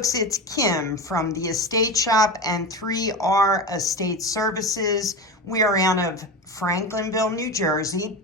folks, it's Kim from the Estate Shop and 3R Estate Services. We are out of Franklinville, New Jersey,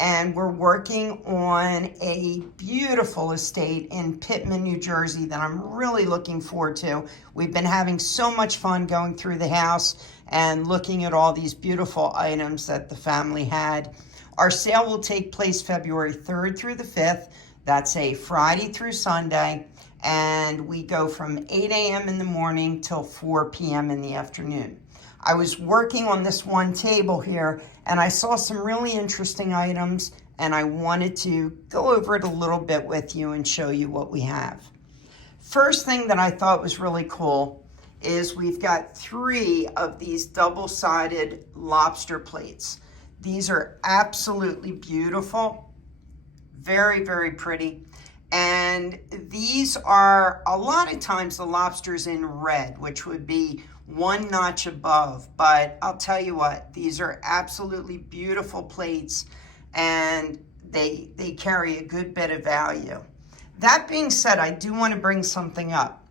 and we're working on a beautiful estate in Pitman, New Jersey that I'm really looking forward to. We've been having so much fun going through the house and looking at all these beautiful items that the family had. Our sale will take place February 3rd through the 5th. That's a Friday through Sunday. And we go from 8 a.m. in the morning till 4 p.m. in the afternoon. I was working on this one table here and I saw some really interesting items and I wanted to go over it a little bit with you and show you what we have. First thing that I thought was really cool is we've got 3 of these double-sided lobster plates. These are absolutely beautiful, very, very pretty. And these are, a lot of times the lobster's in red, which would be one notch above. But I'll tell you what, these are absolutely beautiful plates and they carry a good bit of value. That being said, I do want to bring something up.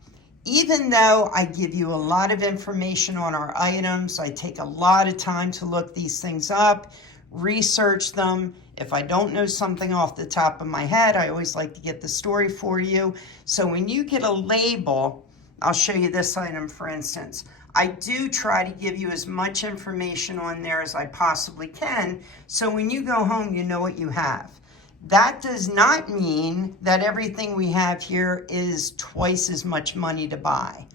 Even though I give you a lot of information on our items, I take a lot of time to look these things up, research them. If I don't know something off the top of my head, I always like to get the story for you. So when you get a label, I'll show you this item for instance. I do try to give you as much information on there as I possibly can, so when you go home, you know what you have. That does not mean that everything we have here is twice as much money to buy.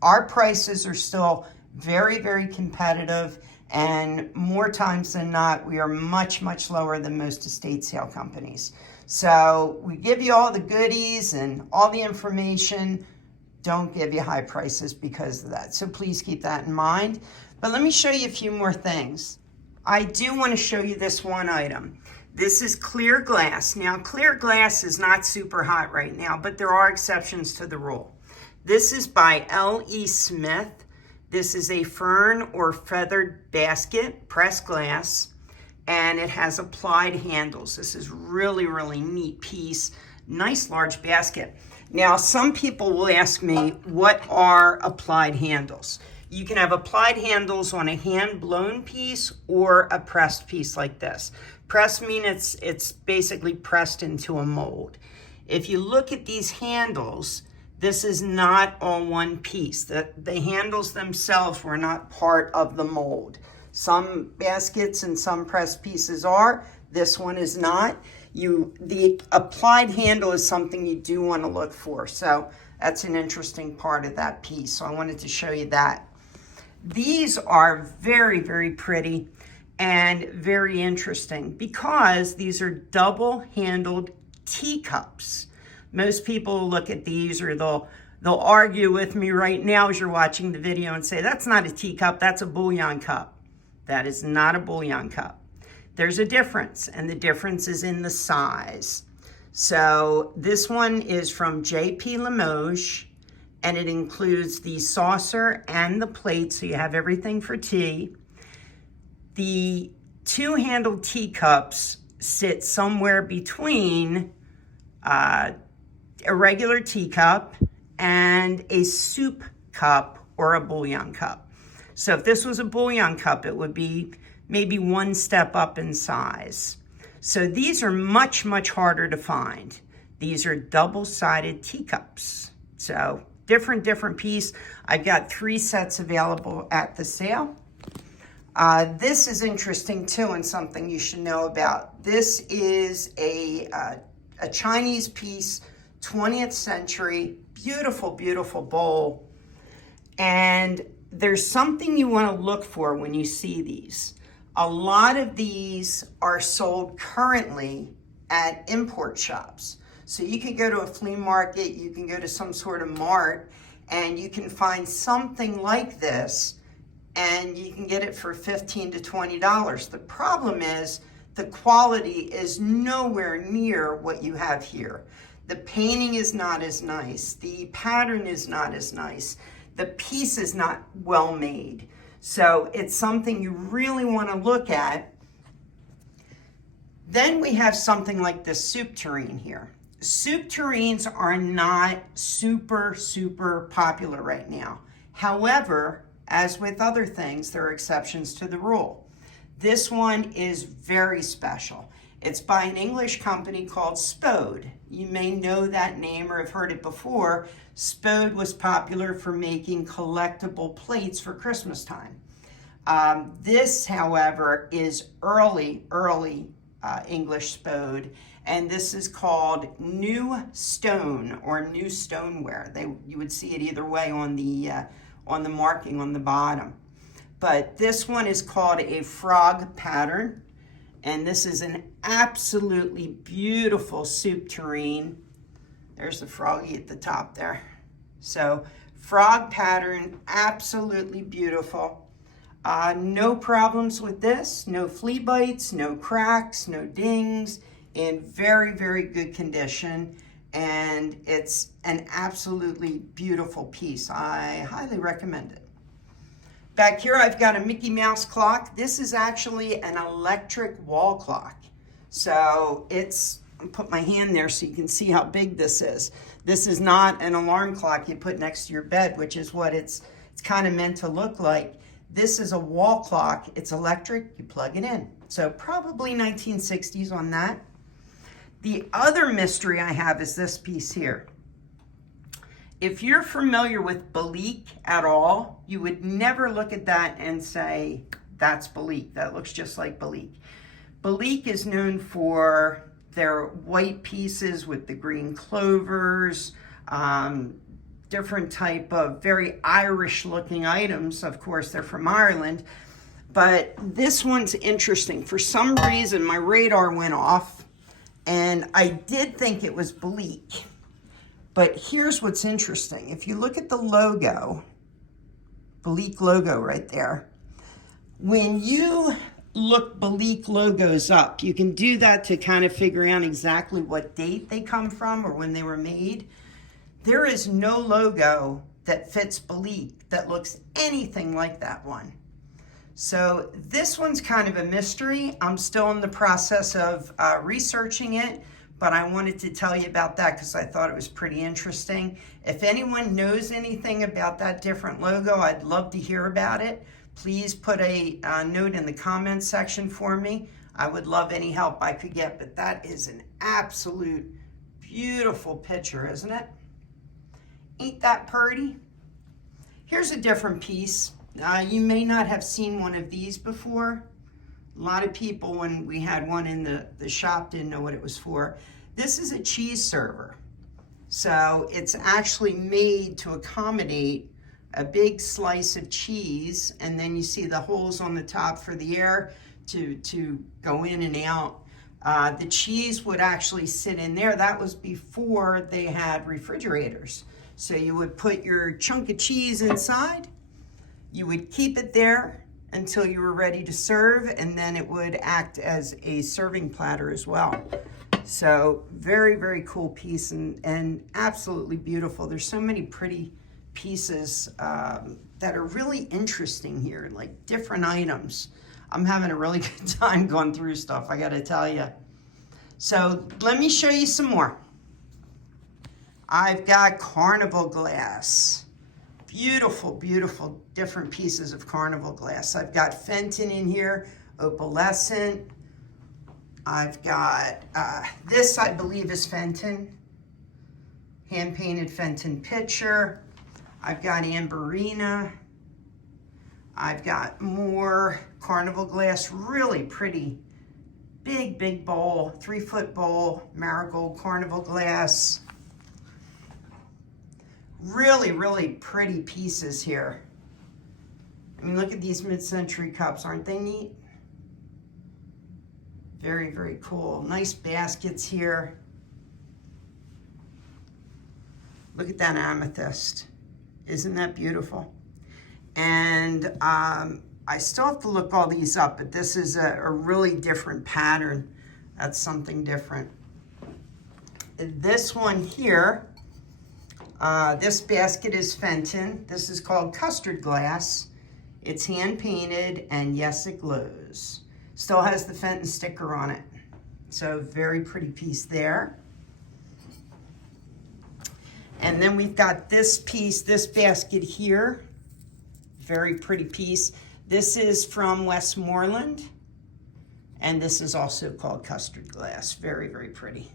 Our prices are still very, very competitive, and more times than not, we are much, much lower than most estate sale companies. So we give you all the goodies and all the information, don't give you high prices because of that. So please keep that in mind. But let me show you a few more things. I do want to show you this one item. This is clear glass. Now, clear glass is not super hot right now, but there are exceptions to the rule. This is by L.E. Smith. This is a fern or feathered basket, pressed glass, and it has applied handles. This is really, really neat piece. Nice large basket. Now, some people will ask me, what are applied handles? You can have applied handles on a hand-blown piece or a pressed piece like this. Pressed means it's basically pressed into a mold. If you look at these handles, this is not all one piece. The handles themselves were not part of the mold. Some baskets and some pressed pieces are. This one is not. The applied handle is something you do want to look for. So that's an interesting part of that piece. So I wanted to show you that. These are very, very pretty and very interesting because these are double-handled teacups. Most people will look at these or they'll argue with me right now as you're watching the video and say, that's not a teacup, that's a bouillon cup. That is not a bouillon cup. There's a difference, and the difference is in the size. So this one is from J.P. Limoges, and it includes the saucer and the plate, so you have everything for tea. The two-handled teacups sit somewhere between a regular teacup and a soup cup or a bouillon cup. So if this was a bouillon cup, it would be maybe one step up in size. So these are much, much harder to find. These are double-sided teacups. So different piece. I've got 3 sets available at the sale. This is interesting too and something you should know about. This is a Chinese piece, 20th century, beautiful, beautiful bowl. And there's something you want to look for when you see these. A lot of these are sold currently at import shops. So you can go to a flea market, you can go to some sort of mart, and you can find something like this, and you can get it for $15 to $20. The problem is the quality is nowhere near what you have here. The painting is not as nice. The pattern is not as nice. The piece is not well made. So it's something you really want to look at. Then we have something like this soup tureen here. soup turenes are not super popular right now. However, as with other things, there are exceptions to the rule. This one is very special. It's by an English company called Spode. You may know that name or have heard it before. Spode was popular for making collectible plates for Christmas time. This, however, is early English Spode, and this is called New Stone or New Stoneware. You would see it either way on the marking on the bottom. But this one is called a frog pattern, and this is an absolutely beautiful soup tureen. There's the froggy at the top there. So frog pattern, absolutely beautiful. No problems with this, no flea bites, no cracks, no dings, in very good condition. And it's an absolutely beautiful piece. I highly recommend it. Back here, I've got a Mickey Mouse clock. This is actually an electric wall clock. So I'll put my hand there so you can see how big this is. This is not an alarm clock you put next to your bed, which is what it's kind of meant to look like. This is a wall clock. It's electric. You plug it in. So probably 1960s on that. The other mystery I have is this piece here. If you're familiar with Belique at all, you would never look at that and say, that's Belique. That looks just like Belique. Belique is known for their white pieces with the green clovers, different type of very Irish looking items. Of course, they're from Ireland, but this one's interesting. For some reason, my radar went off and I did think it was Belique. But here's what's interesting. If you look at the logo, Belique logo right there, when you look Belique logos up, you can do that to kind of figure out exactly what date they come from or when they were made. There is no logo that fits Belique that looks anything like that one. So this one's kind of a mystery. I'm still in the process of researching it, but I wanted to tell you about that because I thought it was pretty interesting. If anyone knows anything about that different logo, I'd love to hear about it. Please put a note in the comments section for me. I would love any help I could get, but that is an absolute beautiful picture, isn't it? Ain't that pretty? Here's a different piece. You may not have seen one of these before. A lot of people, when we had one in the shop, didn't know what it was for. This is a cheese server. So it's actually made to accommodate a big slice of cheese, and then you see the holes on the top for the air to go in and out. The cheese would actually sit in there. That was before they had refrigerators. So you would put your chunk of cheese inside, you would keep it there until you were ready to serve, and then it would act as a serving platter as well. So very cool piece and absolutely beautiful. There's so many pretty pieces that are really interesting here, like different items. I'm having a really good time going through stuff, I gotta tell you. So let me show you some more. I've got carnival glass. Beautiful different pieces of carnival glass. I've got Fenton in here, opalescent. I've got, this I believe is Fenton, hand-painted Fenton pitcher. I've got Amberina. I've got more carnival glass, really pretty, big bowl, 3-foot bowl, marigold carnival glass. Really pretty pieces here. I mean, look at these mid-century cups. Aren't they neat? Very cool. Nice baskets here. Look at that amethyst. Isn't that beautiful? And I still have to look all these up, but this is a really different pattern. That's something different. This one here, this basket is Fenton. This is called custard glass. It's hand painted, and yes, it glows. Still has the Fenton sticker on it. So very pretty piece there. And then we've got this piece, this basket here. Very pretty piece. This is from Westmoreland. And this is also called custard glass. Very, very pretty.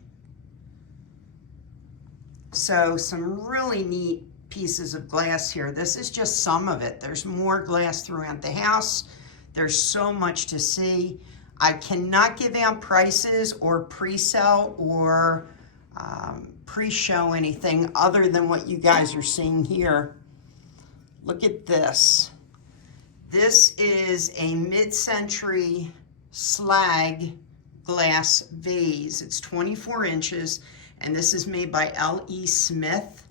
So some really neat pieces of glass here. This is just some of it. There's more glass throughout the house. There's so much to see. I cannot give out prices or pre-sell or pre-show anything other than what you guys are seeing here. Look at this. This is a mid-century slag glass vase. It's 24 inches, and this is made by L.E. Smith,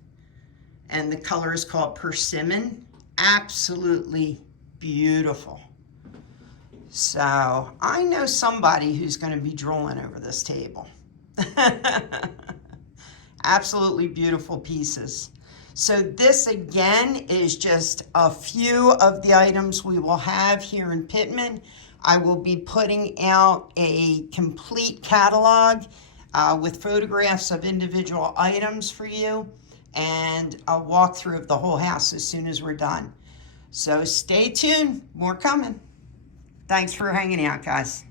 and the color is called Persimmon. Absolutely beautiful. So I know somebody who's going to be drooling over this table. Absolutely beautiful pieces. So this again is just a few of the items we will have here in Pitman. I will be putting out a complete catalog with photographs of individual items for you and a walkthrough of the whole house as soon as we're done. So stay tuned, more coming. Thanks for hanging out, guys.